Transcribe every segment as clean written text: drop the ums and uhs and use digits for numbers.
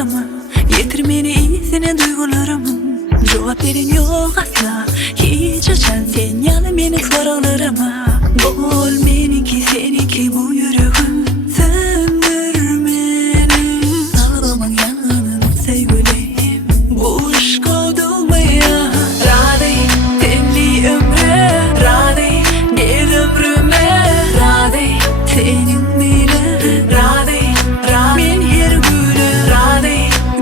sorularıma. Getir meni izine duygularımın. Cevap verin yok asla. Hiç açan sen yana mening sorularıma. Bol meniki seniki bu yüreğim. Söndür meni kalbimın yanını sevgilim. Bu iş kalmaya Radi temli ömre Radi gel ömrüme Radi senin bile Radi men her günü Radi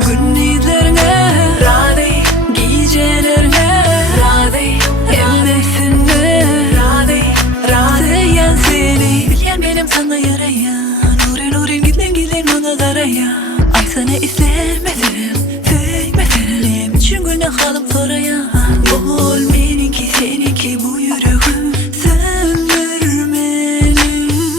gündüzlerine Radi gecelerine Radi emmesine Radi Radiyan seni bilyen benim sana yarayan Nurin giden ona zarayan Ay sana istemedim sevmedim için günah kalıp sorayan Bol meniki seniki bu yüreğim söndür meni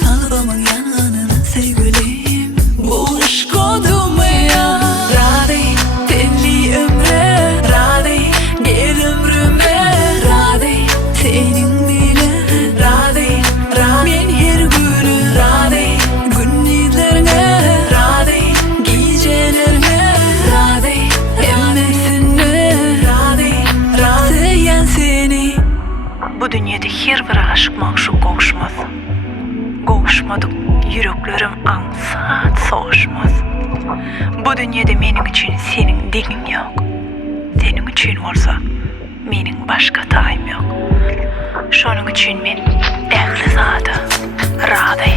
kalbimın yanını sevgilim bu aşk olmaya Radi tenli ömre Radi gel ömrüme Radi senin bile Radi men her günü Radi gündüzlerine Radi gecelerine Radi emmesine Radi Radiyan seni Bu dünyada her bir aşık maşuk kokuşmaz Kokuşmadık yüreklerim ansat soğuşmaz Bu dünyada mening için senin degin yok Senin için olsa mening başka tayım yok Şonun için men ehli zatı Radi